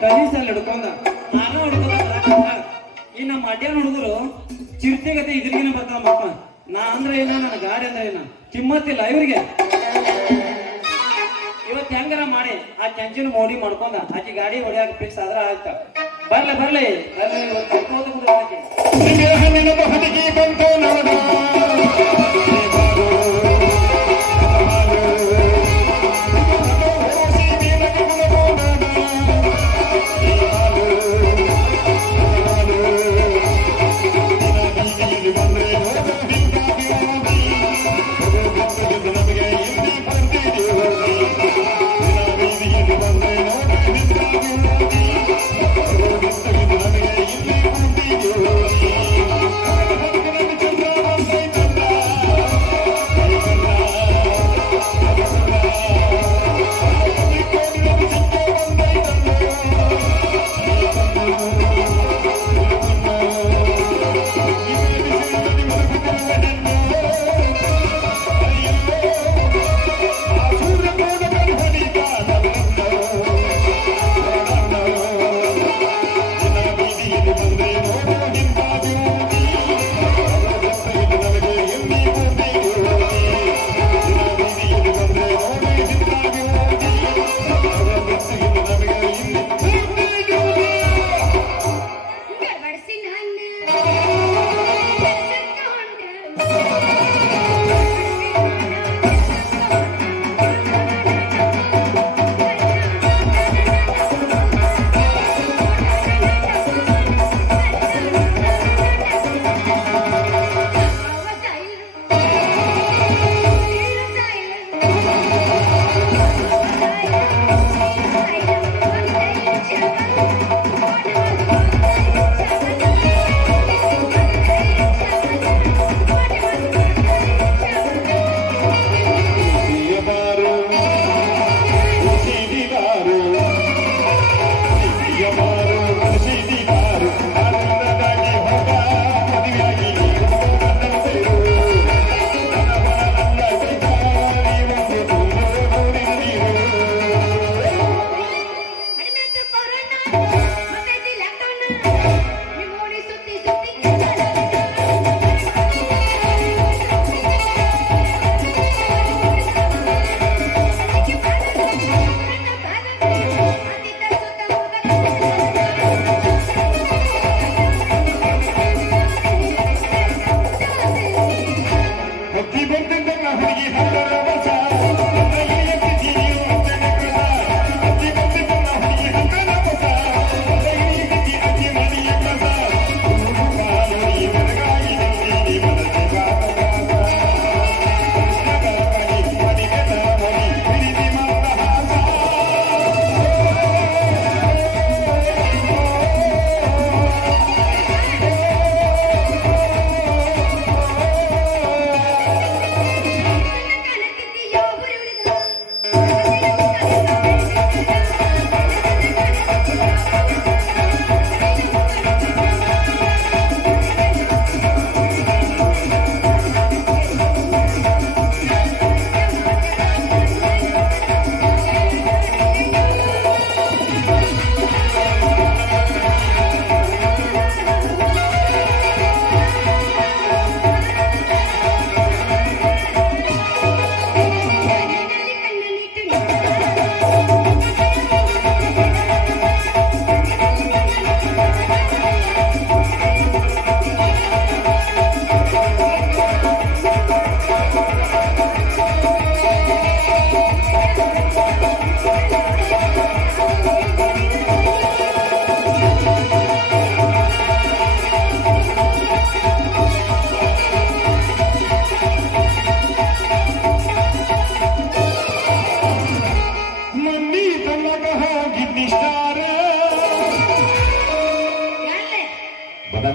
ಕಲೀಸಲ್ಲಿ ಹಿಡ್ಕೊಂಡ ನಾನು ಹಿಡ್ಕೊಂಡ ಈ ನಮ್ಮ ಅಡ್ಯಾನ ಹುಡುಗರು ಚಿರತೆಗತೆ ಇದ್ರಿಗಿನ ಬರ್ತಾವ ಮಕ್ಕ ನಾ ಅಂದ್ರೆ ಏನ ನನ್ನ ಗಾಡಿ ಅಂದ್ರೆ ಏನ ಕಿಮ್ಮತ್ತಿಲ್ಲ ಇವ್ರಿಗೆ. ಇವತ್ತು ಹೆಂಗಾರ ಮಾಡಿ ಆ ಕೆಂಚಿನ ಮೋಡಿ ಮಾಡ್ಕೊಂಡ ಆಕಿ ಗಾಡಿ ಹೊಡಿಯಾಕ ಫಿಕ್ಸ್ ಆದ್ರ ಆಯ್ತ. ಬರ್ಲಿ ಬರ್ಲಿ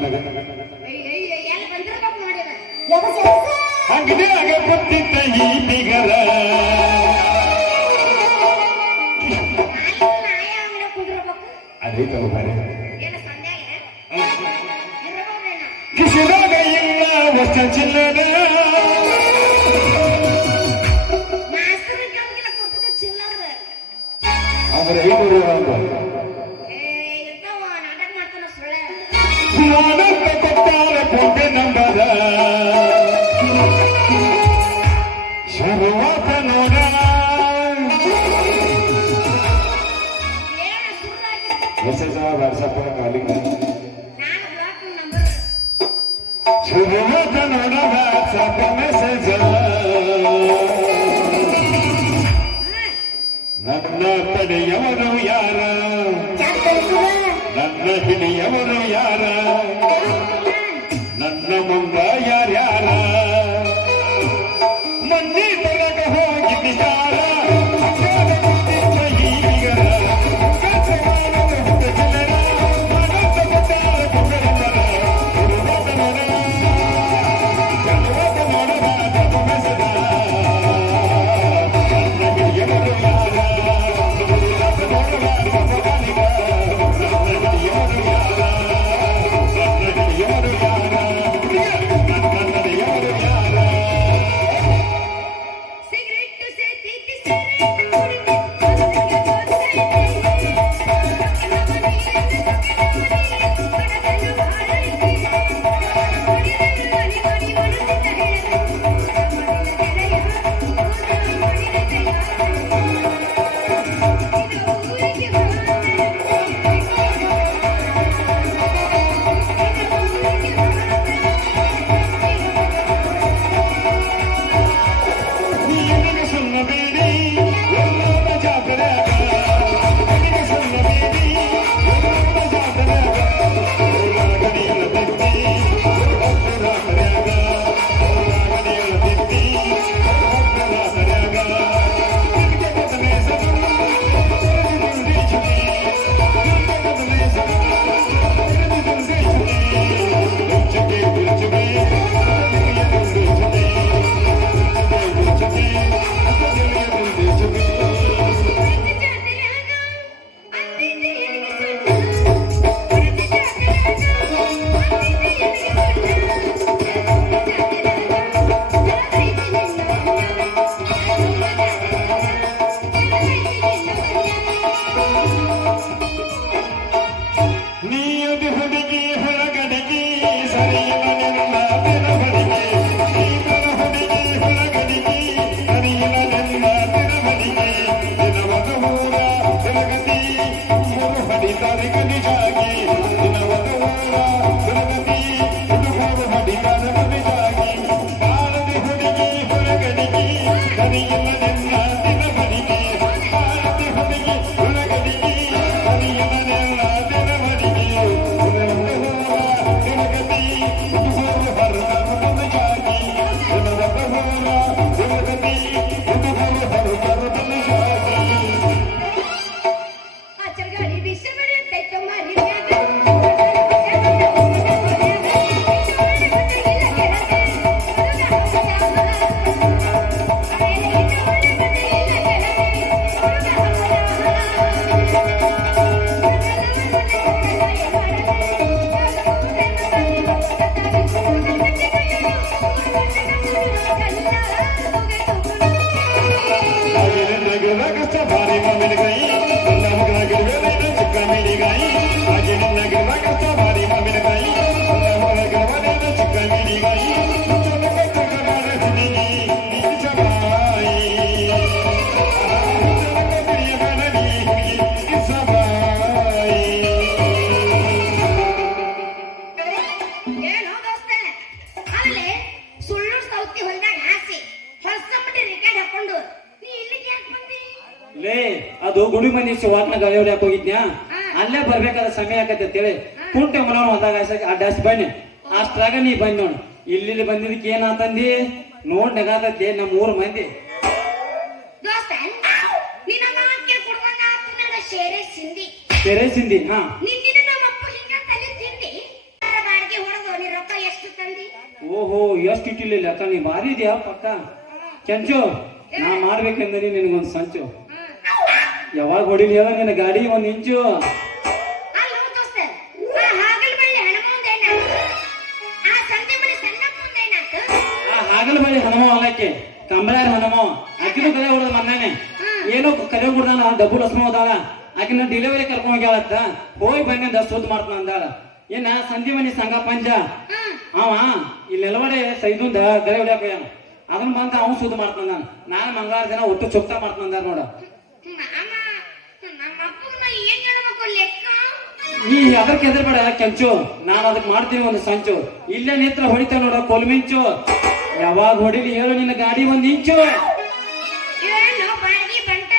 ನನಗ ಎಲ್ಲಿ ಬಂದಿರ್ಬೇಕು ನೋಡಿದ ಹಂಗದಾಗ ಗೊತ್ತಿದ್ದ ಈ ಬಿಗರ ಅದೇ ತಗೋಬಾರೆ ಕಿಸಿದಾಗ ಇಲ್ಲ ವರ್ಷ ಚಿಲ್ಲದ ಆದ್ರೆ 500 ನಾನಂತ ಕೊಟ್ಟಾರೆ ಪೊಂಟೆ ನಂಬದ ಶುರುವಾತ ನೋಡ ಮೆಸೇಜ್ ವಾಟ್ಸಪ್ ಕಾಲಿಂಗ್ ಶುರುವಾತ ನೋಡ ವಾಟ್ಸಪ್ ಮೆಸೇಜ್ ನನ್ನ ತಡೆಯವರು ಯಾರ ನನ್ನ ಹಿಡಿಯವರು ಯಾರ ನನ್ನ ಮುಂದ ಯಾರ್ಯಾರ ಮಂದಿ ತರಗ ಹೋಗಿದ್ದಾರ ಲೇ ಅದು ಗುಡಿ ಮನಿ ಶಿವಾತ್ನ ಗಾಳಿ ಹೊಡ್ಯಾಕ ಹೋಗಿದ್ನ್ಯಾ ಅಲ್ಲೇ ಬರ್ಬೇಕಾದ ಸಮಯ ಆಕೈತೆ ಅಂತೇಳಿ ಕುಂಟೆ ಮನವ ಹೋದಾಗ ಅಡ್ಡಾಸ್ ಬನ್ನಿ ಅಷ್ಟ್ರಾಗ ನೀ ಬಂದ್ ನೋಡು ಇಲ್ಲಿ ಬಂದಿದ್ದಕ್ಕೆ ಏನಂತಂದಿ ನೋಡ್ ನೆಗಾತೈತಿ ನಮ್ಮ 3 ಮಂದಿ ಸೇರೆ ಸಿಂಧಿ ಹಾ ನಿನ್ನೆ ನಮ್ಮ ಅಪ್ಪ ಹಿಂಗ ತಲೆ ತಿಂದಿ ಬಾಡಿಗೆ ಓಹೋ ಎಷ್ಟು ಇಟ್ಟಿಲ್ಲ ಅಕ್ಕ ನೀ ಭಾರಿ ಇದೆಯಾ ಪಕ್ಕ ಕೆಂಚು ನಾ ಮಾಡ್ಬೇಕಂದ್ರೆ ನಿನಗೊಂದು ಸಂಚು ಯಾವಾಗ ಹೊಡಿಲಿ ಹೇಳ ನಿನ್ನ ಗಾಡಿ ಒಂದ್ ಇಂಚು ಅಲ್ಲ ದೋಸ್ತ ಆ ಹಾಗಲ್ ಬಳ್ಳಿ ಹಣಮಂದೇನ ಆ ಸಂತೆ ಮನೆ ಸಣ್ಣಪ್ಪಂದೇನಾತ ಆ ಹಾಗಲ ಬಳಿ ಹನುಮ ಹೊಲಕ್ಕೆ ಕಂಬಳಾರ ಹನುಮ ಆಕಿನೂ ಕಲೆ ಹೊಡೆದ ಮೊನ್ನೆ ಏನೋ ಕಲೆ ಹೊಡ್ದಾನ ಡಬ್ಬು ಲಸ್ಮ ಹೋದಾಳ ಆಕಿನ ಡೆಲಿವರಿ ಕರ್ಕೊಂಡ್ ಹೋಗ್ಯಾಳತ್ತ ಹೋಗಿ ಬನ್ನಿ ದಸ್ತು ಮಾಡ್ತಾನ ಅಂದಾಳ ಏನ ಸಂಜೆ ಮನಿ ಸಂಘ ಪಂಜ ಅವ ಇಲ್ಲಿ ನೆಲವಡೆ ಸೈದುಂದ ಗಲೆ ಹೊಡ್ಯಾಕ ಹೋಗ್ಯಾನ ಅದನ್ನ ಬಂದ ಅವ್ನು ಸುದ್ದಿ ಮಾಡ್ತಾನ ನಾನು ಮಂಗಳವಾರ ದಿನ ಒಟ್ಟು ಚೊಕ್ತ ಮಾಡ್ತಾನ ನೋಡ ಮಾಮ ನಮ್ಮ ಅಪ್ಪನ ಏನ್ ಹೇಳ್ಬೇಕು ಲೆಕ್ಕ ನೀ ಅದಕ್ಕೆ ಹೆದರ್ಬೇಡ ಕೆಂಚು ನಾನು ಅದಕ್ಕೆ ಮಾಡ್ತೀನಿ ಒಂದು ಸಂಚು ಇಲ್ಲೇ ನಿತ್ರ ಹೊಡಿತ ನೋಡ ಕೊಲ್ಮಿಂಚು ಯಾವಾಗ ಹೊಡಿಲಿ ಹೇಳು ನಿನ್ನ ಗಾಡಿ ಒಂದ್ ಇಂಚು ಏನು ಬಾಡಿಗೆ ಬಂಟ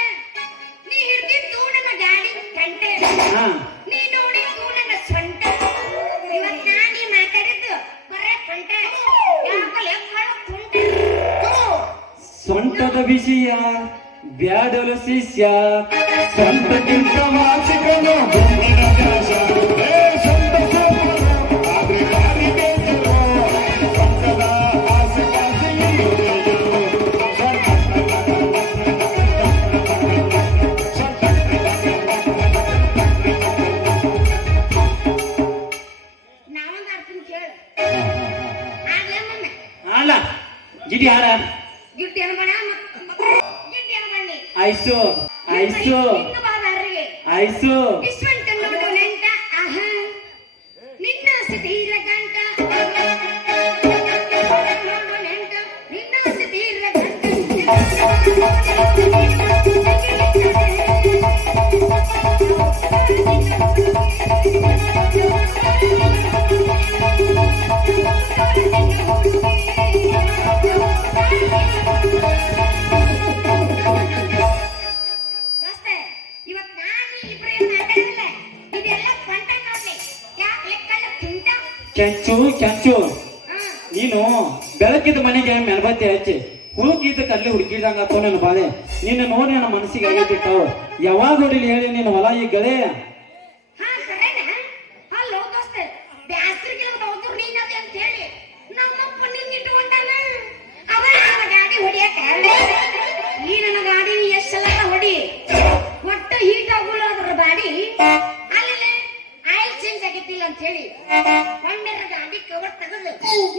ನೀ ಹಿಡ್ದಿದ್ದು ನನ್ನ ಗಾಡಿ ಗಂಟೆ ಹಾ ನೀ ನೋಡಿದ್ದು ನನ್ನ ಸೊಂಟ ಇವತ್ ನಾನಿ ಮಾತಾಡಿದ್ದು ಬರೇ ಪಂಟ ಯಾಕಲೆ ತುಂಟ ಸೊಂಟದ ವಿಷಯ ಬ್ಯಾಡಲು ಶಿಷ್ಯ ಸ್ವಂತಕ್ಕಿಂತ ಮಾಸಿಕನು ಗುಂಡಿನ ದಾಸ. ಏ ಸ್ವಂತ ಸೋಮನು, ಆದ್ರೆ ಯಾರಿಗೆ ಚಲೋ? ಸ್ವಂತದ ಆಸೆ ಪಾಸೆಯಲ್ಲಿ ಉಳಿಯಲು. ನಾವೊಂದು ಅರ್ಥನ್ ಕೇಳು ಆಗ್ಲೇಮನ್ನ ಅಲ್ಲ ಗಿಡಿ ಹಾಡ ಗಿಟ್ಟಿ ಅನ್ಬಣ ಗಿಟ್ಟಿ ಅನ್ಬಣ್ಣಿ ಐಸು ಐಸು ಇನ್ನು ಬಾಬಾರಿಗೆ ಐಸು ಇಸ್ವಂತ ನೋಡು ನೆಂಟ ಆಹಾ ನಿನ್ನ ಸ್ಥಿರ ಗಂಟ ನೋಡು ನೆಂಟ ನಿನ್ನ ಸ್ಥಿರ ದೋಸ್ತೆ ಇವತ್ ನಾನು ಇಬ್ರು ಏನ್ ಮಾತಾಡಿಲ್ಲ ಇದೆಲ್ಲ ಪಂಟ ನೋಡ್ಲಿ ಯಾಕೆ ಲೆಕ್ಕಲ್ಲ ತುಂಟ ಕೆಂಚು ಕೆಂಚು ಹಾ ನೀನು ಬೆಳಕಿದ ಮನೆಗೆ ಮೆಣಬತ್ತಿ ಹಚ್ಚಿ ಹುಡುಕಿದ್ದ ಕಲ್ಲಿ ಹುಡುಕಿದಂಗ ನನ್ನ ಬಾಳೆ ನಿನ್ನ ನೋಡಿ ನನ್ನ ಮನಸ್ಸಿಗೆ ಅಲ್ಲಿಟ್ಟಿರ್ತಾವ ಯಾವಾಗ ಹೊಡಿಲಿ ಹೇಳಿ ನಿನ್ನ ಹೊಲ ಈ ಗಳೆ ಹಾ ಕರೆನಾ ಅಲ್ಲೋ ದೋಸ್ತೆ ಬ್ಯಾಸ್ರಿಗೆ ಹೋದ್ರು ನೀನದೆ ಅಂತ ಹೇಳಿ ನಮ್ಮಪ್ಪ ನಿನ್ನಿಟ್ಟುಕೊಂಡಾನ ಅವ ನನ್ನ ಗಾಡಿ ಹೊಡಿಯಕ ಈ ನನ್ನ ಗಾಡಿ ಎಷ್ಟು ಸಲ ಹೊಡಿ ಒಟ್ಟು ಹೀಟ್ ಆಗುಲ್ಲ ಅದ್ರ ಬಾಡಿ ಅಲ್ಲಿ ಆಯಿಲ್ ಚೇಂಜ್ ಆಗಿತ್ತಿಲ್ಲ ಅಂತ ಹೇಳಿ ಒಮ್ಮೆ ಗಾಡಿ ಕವರ್ ತೆಗೆದು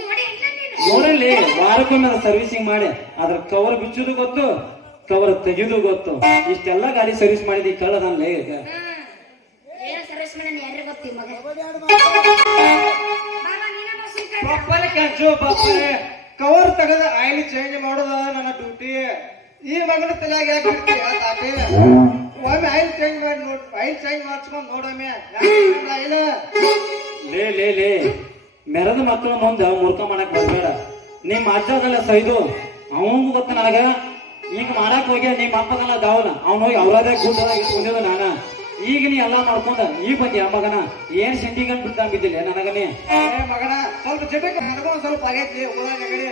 ನೋಡಿ ಇಲ್ಲ ನೀನು ನೋಡಲ್ಲಿ ವಾರಕ್ಕೊಮ್ಮೆ ಸರ್ವಿಸಿಂಗ್ ಮಾಡಿ ಅದ್ರ ಕವರ್ ಬಿಚ್ಚುದು ಗೊತ್ತು ಕವರ್ ತೆಗೆದು ಗೊತ್ತು ಇಷ್ಟೆಲ್ಲ ಗಾಡಿ ಸರ್ವಿಸ್ ಮಾಡಿದಿ ಕಳ್ಳದನ್ಲೇ ಈಗ ಏನು ಸರ್ವಿಸ್ ಮಾಡಿ ಯಾರಿಗೆ ಗೊತ್ತಿ ಮಗ ಬಾಬಾ ನೀನ ಬಸ್ಸಿಗೆ ಕಳ್ಸ. ಪಪ್ಪನೆ ಕೆಂಚು ಪಪ್ಪನೆ ಕವರ್ ತೆಗೆದ ಆಯಿಲ್ ಚೇಂಜ್ ಮಾಡೋದ ನನ್ನ ಡ್ಯೂಟಿ ಈ ಮಗನ ತಲೆಯಾಗ ಯಾಕೆ ಬಿಡ್ತೀಯ ತಾಟಿ ಒಮ್ಮೆ ಆಯಿಲ್ ಚೇಂಜ್ ಮಾಡಿ ನೋಡ್ ಆಯಿಲ್ ಚೇಂಜ್ ಮಾಡ್ಸ್ಕೊಂಡ್ ನೋಡಮ್ಮೆ ಆಯಿಲ್ ಲೇ ಲೇ ಲೇ ಮೆರದ ಮಕ್ಕಳ ಮುಂದೆ ಮುರ್ಕ ಮಾಡಕ್ ಬರ್ಬೇಡ ನಿಮ್ ಅಜ್ಜದಲ್ಲ ಸೈದು ಅವನಿಗೂ ಗೊತ್ತ ನನಗ ಈಗ ಮಾಡಕ್ ಹೋಗ್ಯ ನಿಮ್ಮ ಅಪ್ಪಗಲ್ಲ ದಾವನ ಅವ್ನು ಹೋಗಿ ಅವ್ರದೇ ಕೂಟದಾಗ ಇಟ್ಕೊಂಡಿದ್ದ ನಾನ ಈಗ ನೀ ಎಲ್ಲಾ ಮಾಡ್ಕೊಂಡ ಈಗ ಬಂದಿ ಮಗನ ಏನ್ ಸೆಂಟಿಗಂಟ್ ಬಿಟ್ಟಂಗಿದ್ದಿಲ್ಲ ನನಗನೇ ಏ ಮಗನ ಸ್ವಲ್ಪ ಜಟಕ್ಕೆ ನನಗೂ ಸ್ವಲ್ಪ ಆಗೈತಿ ಊರ ನೆಗಡಿ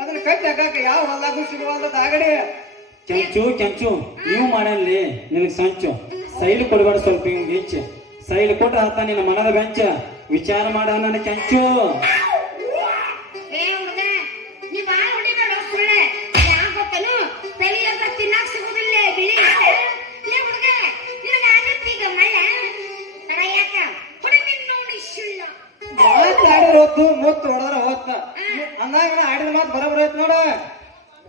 ಅದನ್ನ ಕಟ್ಟಿ ಹಾಕಾಕ ಯಾವ ಹೊಲ್ದಾಗೂ ಸಿಗುವಲ್ಲ ಆಗಡಿ ಕೆಂಚು ಕೆಂಚು ನೀವು ಮಾಡಲ್ಲಿ ನಿನಗ್ ಸಂಚು ಸೈಲ್ ಕೊಡಬೇಡ ಸ್ವಲ್ಪ ಹಿಂಗ್ ಹೆಚ್ಚು ಸೈಲ್ ಕೊಟ್ಟ ಹತ್ತ ನಿನ್ನ ಮನದ ಬೆಂಚ ವಿಚಾರ ಮಾಡ ನನ್ನ ಕೆಂಚು ಏ ಹುಡುಗ ನೀ ಬಾಳ ಹೊಡಿಬೇಡ ಸುಳ್ಳೆ ಯಾಕೆ ಗೊತ್ತೇನು ತಲೆ ಅಂತ ತಿನ್ನಾಕ್ ಸಿಗುದಿಲ್ಲ ಬಿಳಿ ಲೇ ಹುಡುಗ ನಿನಗೆ ಆಗತ್ತೆ ಈಗ ಮಳ್ಳ ತಡ ಯಾಕ ಹುಡುಗಿ ನೋಡಿ ಸುಳ್ಳ ಮಾತು ಆಡಿದ್ರ ಹೊತ್ತು ಮುತ್ತು ಹೊಡೆದ್ರ ಹೊತ್ತ ಅಂದಾಗ ಆಡಿದ ಮಾತು ಬರಬರ ಐತ್ ನೋಡ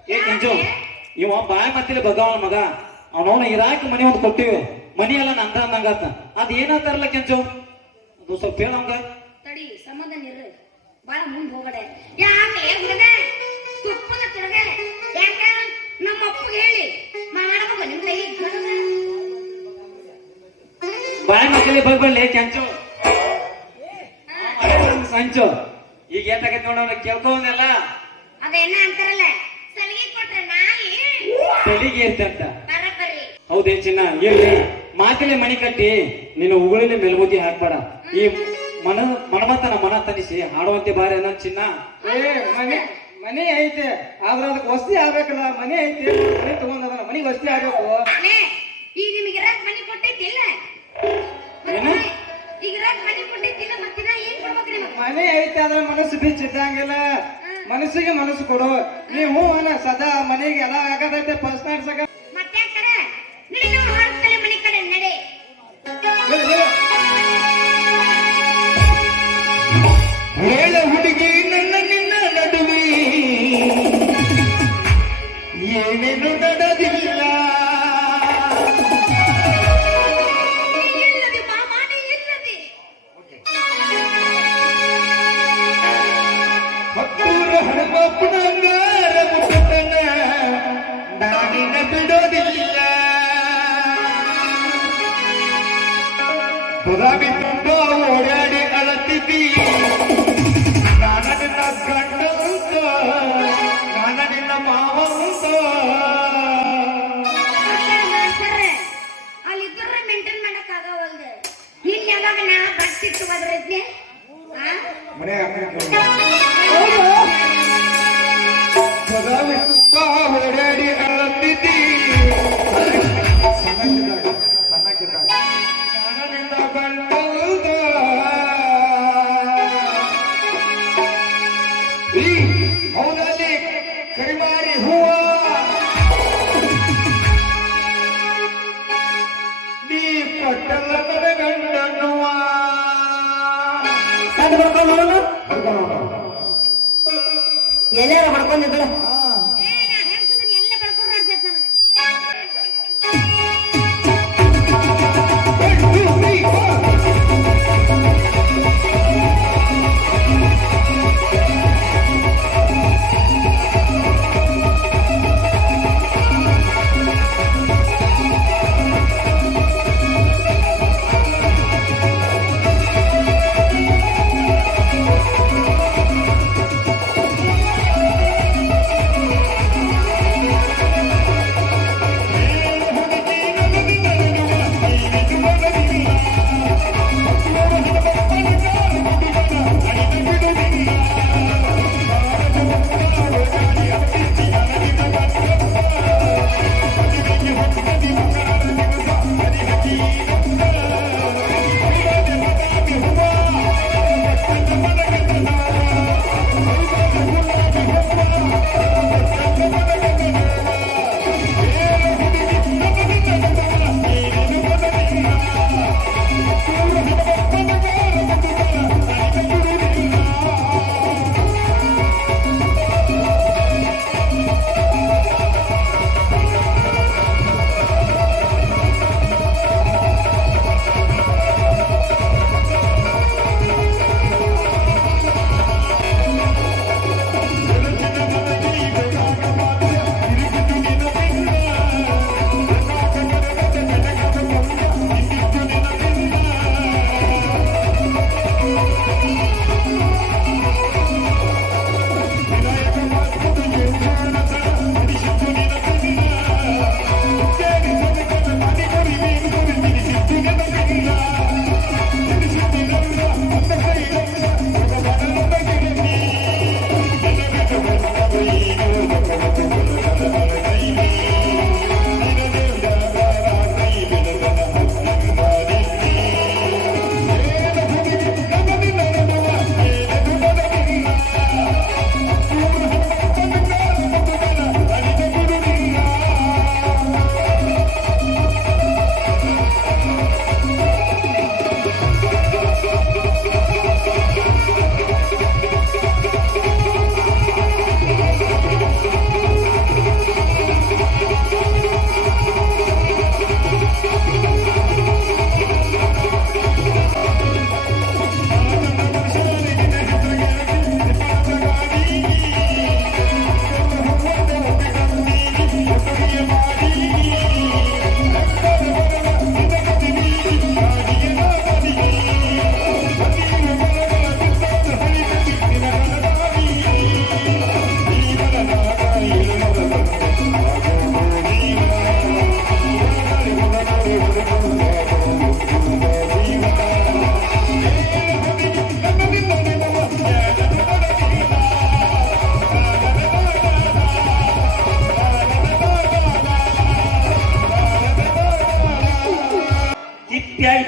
ಏ ಕೆಂಚು ಇವ ಬಾಯ್ ಮತ್ತಿಲ್ಲ ಬಗ್ಗವನ ಮಗ ಅವನವನ ಇರಾಕ್ ಮನಿ ಒಂದು ಕೊಟ್ಟಿವಿ ಮನಿ ಎಲ್ಲ ನಂದ ಅಂದಂಗಾತ ಅದ್ ಏನಂತಾರಲ್ಲ ಕೆಂಚು ಅದು ಸ್ವಲ್ಪ ಹೇಳಂಗ ತಡಿ ಸಮಾಧಾನ ಇರು ಬಾಳ ಮುಂದ್ ಹೋಗಡೆ ಯಾಕೆ ಹುಡುಗ ತುಪ್ಪದ ತುಡುಗ ಯಾಕ ನಮ್ಮ ಅಪ್ಪಗೆ ಹೇಳಿ ಮಾಡಬೇಕು ನಿಮ್ ಕೈ ಬಾಯ್ ಮಕ್ಕಳಿಗೆ ಬಗ್ಬಳ್ಳಿ ಕೆಂಚು ಸಂಚು ಈಗ ಏನಾಗೈತೆ ನೋಡ ಕೇಳ್ಕೊಂಡೆಲ್ಲ ಅದೇನ ಅಂತಾರಲ್ಲ ಸಲಿಗೆ ಕೊಟ್ರೆ ನಾಯಿ ತಲೆಗೆ ಇರ್ತಂತ ಬರಬರಿ ಹೌದೇ ಚಿನ್ನ ಇರ್ಲಿ ಮಾತಿಲೆ ಮಣಿ ಕಟ್ಟಿ ನಿನ್ನ ಉಗುಳಿಲೆ ಮೆಲ್ಮುದಿ ಹಾಕ್ಬೇಡ ಈ ಮನಮತ್ತನ ಮನ ತನಿಸಿ ಹಾಡುವಂತೆ ಬಾರಿ ನನ್ನ ಚಿನ್ನ ಏ ಮನೆ ಐತೆ ಆದ್ರ ಅದಕ್ಕೆ ವಸ್ತಿ ಆಗ್ಬೇಕಲ್ಲ ಮನೆ ಐತೆ ಮನೆ ತಗೊಂಡದ ಮನಿಗೆ ವಸ್ತಿ ಆಗ್ಬೇಕು ಲೇ, ಈಗ ನಿಮಗೆ ಇರಾಕ್ ಮನೆ ಕೊಟ್ಟಿದ್ದಿಲ್ಲ ಏನು? ಈಗ ಇರಾಕ್ ಮನೆ ಕೊಟ್ಟಿದ್ದಿಲ್ಲ ಮತ್ತಿನ ಏನ್ ಕೊಡ್ಬೇಕು ನಿಮಗೆ ಮನೆ ಐತೆ ಆದ್ರೆ ಮನಸ್ಸು ಬಿಚ್ಚಿದ್ದಂಗಿಲ್ಲ. ಮನಸ್ಸಿಗೆ ಮನಸ್ಸು ಕೊಡು. ನೀವು ಸದಾ ಮನೆಗೆ ಎಲ್ಲ ಆಗದೈತೆ ಫಸ್ಟ್ ನೈಟ್ ಮತ್ತೆ ಯಾಕಂದ್ರೆ ನೀನು ಹಾಡ್ತಲೆ ಮನೆ ಕಡೆ ನಡೆ. ಹೇಳ ಹುಡುಗಿ ನನ್ನ ನಿನ್ನ ನಡುವೆ ಏನೇನು ನಡೆದಿಲ್ಲ. ಇಲ್ಲದೆ ಮಾಮಾನೆ ಇಲ್ಲದೆ ಮತ್ತೂರ ಹಣಮಪ್ಪನಂಗಾರ ಮುಟ್ಟತನ ನಾನಿನ ಬಿಡೋದಿಲ್ಲ. ಬದಾಮಿ ತುಂಬ ಓಡಾಡಿ ಅಳತಿದ್ದಿ ನಾನು ನಿನ್ನ ಗಂಡ ಅಂತ, ನಾನು ನಿನ್ನ ಮಾವ ಅಂತ. ಸರ್ ಅಲ್ಲಿದ್ದರೆ ಮೇಂಟೈನ್ ಮಾಡಕ್ ಆಗವಲ್ದು. ನಿನ್ನ ಯಾವಾಗ ನಾ ಬಸ್ ಇಟ್ಟು ಬದ್ರೈತಿ ಮನೆ ಬದಾಮಿ ತುಂಬ ಓಡಾಡಿ ಅಳತಿದ್ದಿ ಸಣ್ಣಕ್ಕಿದ್ದಾಗ ನಾನು ನಿನ್ನ ಗಂಡ ಅಂತ. ಹೌದಲ್ಲಿ ಕರಿಮಾರಿ ಹೂವ ನೀ ಕೊಟ್ಟಲ್ಲ ನನ್ನ ಗಂಡನ್ನುವ. ಎಲ್ಲಾರ ಮಾಡ್ಕೊಂಡಿದ್ರ ಎಲ್ಲ ಬರ್ಕೊಂಡು ಅನ್ಸತ್ ನನಗೆ.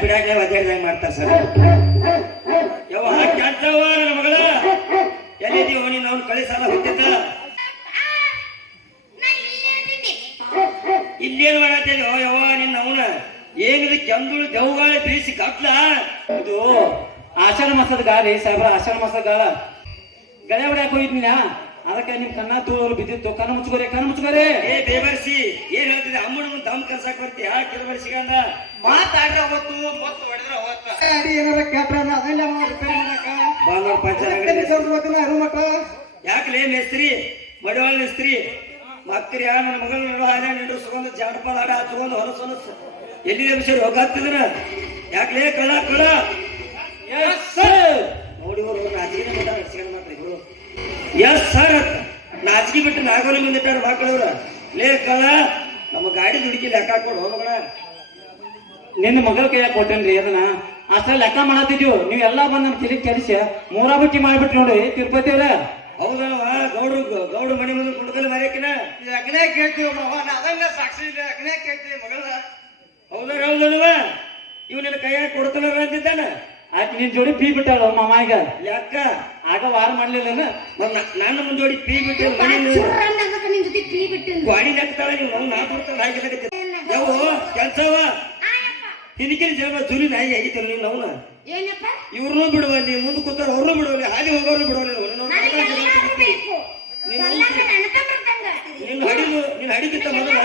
ಬಿಡಾಕ ಒದ್ದಾಡ್ದಂಗ್ ಮಾಡ್ತಾರ ಸರ್ ಯಾವ ಕೆಟ್ಟವ ಸಾಲ ಹುಟ್ಟಿದ್ದ ನಾ ಇಲ್ಲೇ ಅಂದಿದ್ದೆ. ಇಲ್ಲೇನ್ ಮಾಡತ್ತೇನೆ ಯವ್ವ ನಿನ್ನ ಅವನ ಏನಿದು ಕೆಂದುಳು ದೆವ್ಗಾಳ ಬೀಸಿ ಕತ್ಲ ಇದು ಆಷಾಢ ಮಾಸದ ಗಾಳಿ ಸಾಹೇಬ್ರ, ಆಷಾಢ ಮಾಸದ ಗಾಳ ಗಳೆ ಹೊಡ್ಯಾಕ ಹೋಗಿದ್ನಿಲ್ಲ, ಅದಕ್ಕೆ ನಿಮ್ ಕಣ್ಣ ತೂರು ಬಿದ್ದಿತ್ತು. ಕಣ್ಣು ಮುಚ್ಕೋರಿ. ಏ ಬೇಬರ್ಸಿ ಏನ್ ಹೇಳ್ತಿದ್ದೆ ಅಮ್ಮನ ಮುಂದೆ ದಮ್ ಕಲ್ಸಕ್ ಬರ್ತೀಯ ಕಿಲಬರ್ಸಿಗಂದ ಮಾತಾಡ್ರ ಅವತ್ತು ಮತ್ತು ಹೊಡೆದ್ರ ಅವತ್ತ ಗಾಡಿ ಏನಾರ ಕ್ಯಾಪ್ಟನ್ ಅದೆಲ್ಲ ರಿಪೇರಿ ಮಾಡಕ ಬಾಂಗ್ಲೂರ್ ಪಂಚಾಯತ್ ಅಂಗಡಿ ರೂಮಕ್ಕ ಯಾಕಲೇ ಮೇಸ್ತ್ರಿ ಮಡಿವಾಳ ಮೇಸ್ತ್ರಿ ಮಕ್ಕರಿ ನನ್ನ ಮಗಳ ಹಾಲೆ ನಿಂಡ್ರು ಸುಗಂಧ ಜಾಡಪಾಲ ಆಡ ಹಚ್ಕೊಂಡು ಹೊಲಸು ಎಲ್ಲಿದೆ ವಿಷಯ ಹೋಗಾಗ್ತಿದ್ರ ಯಾಕಲೇ ಕಳ ನೋಡಿ ಇವರು ನಾಚಿಕೆ ಬಿಟ್ಟ ನಡ್ಸ್ಕೊಂಡು ಮಾತ್ರ ಇವರು ಎಸ್ ಸರ್ ನಾಚಿಕೆ ಬಿಟ್ಟು ನಾಗೋಲಿ ಮುಂದಿಟ್ಟಾರ ಮಕ್ಕಳವ್ರ ಲೇ ಕಳ ನಮ್ಮ ಗಾಡಿ ದುಡುಕಿ ಲೆಕ್ಕ ಹಾಕೊಂಡು ಹೋಗೋಣ ನಿನ್ನ ಮಗಳ ಕೈಯಾಗ ಕೊಟ್ಟೇನ್ರಿ ಅದನ್ನ. ಅಷ್ಟ್ರಲ್ಲಿ ಲೆಕ್ಕ ಮಾಡತ್ತಿದ್ವು ನೀವೆಲ್ಲಾ ಬಂದ್ ನಮ್ ತಿರುಗಿ ಕೆಲ್ಸ ಮೂರಾ ಬಟ್ಟಿ ಮಾಡ್ಬಿಟ್ರಿ ನೋಡಿ ತಿರುಪತಿ ಅವ್ರ. ಹೌದಲ್ವ ಗೌಡ್ರು ಮನೆ ಮುಂದೆ ಕುಂಡ್ಕಲ್ಲಿ ಮರ್ಯಾಕಿನ ಅಗ್ನೇ ಕೇಳ್ತೀವಿ ಅದನ್ನ ಸಾಕ್ಷಿ ಇಲ್ಲ ಅಗ್ನೇ ಕೇಳ್ತೀವಿ ಮಗಳ ಹೌದಲ್ವ ಇವ್ ನಿನ್ನ ಕೈಯಾಗ ಕೊಡ್ತಾನ ಅಂತಿದ್ದಾನ ಆಕೆ ನಿನ್ ಜೋಡಿ ಪೀ ಬಿಟ್ಟಾಳ ಮಾಮ ಈಗ. ಯಾಕ ಆಗ ವಾರ ಮಾಡ್ಲಿಲ್ಲನ. ನನ್ನ ಮುಂದೋಡಿ ಪೀ ಬಿಟ್ಟು ಬಾಳ್ ಚುರ್ರ್ ಅಂದಂಗ ನಿನ್ ಜೊತೆ ಪೀ ಬಿಟ್ಟಿಂದು. ಗಾಡಿ ನೆಕ್ತಾಳ ನೀವು ನಾವು ನಾ ಬಿಡ್ತಾಳ ಹಾಕಿ ಯಾವ ಕೆಲ್ಸವ ಹಿಂದಿಕಿನ ಜನ ಜೂಲಿ ನಾಯಿ ಆಗಿತ್ತು ನೀನು ಅವನ ಏನಪ್ಪ ಇವ್ರನ್ನೂ ಬಿಡುವಲ್ಲಿ ಮುಂದೆ ಕೂತಾರ ಅವ್ರನ್ನೂ ಬಿಡುವಲ್ಲಿ ಹಾದಿ ಹೋಗೋರು ಬಿಡುವಲ್ಲಿ ನನಗೆ ಎಲ್ಲಾರು ಬೇಕು. ಎಲ್ಲಾರು ನೆನಕ ಬರ್ದಂಗ. ನಿನ್ನ ಹಡಿಕಿಂತ ಮೊದಲ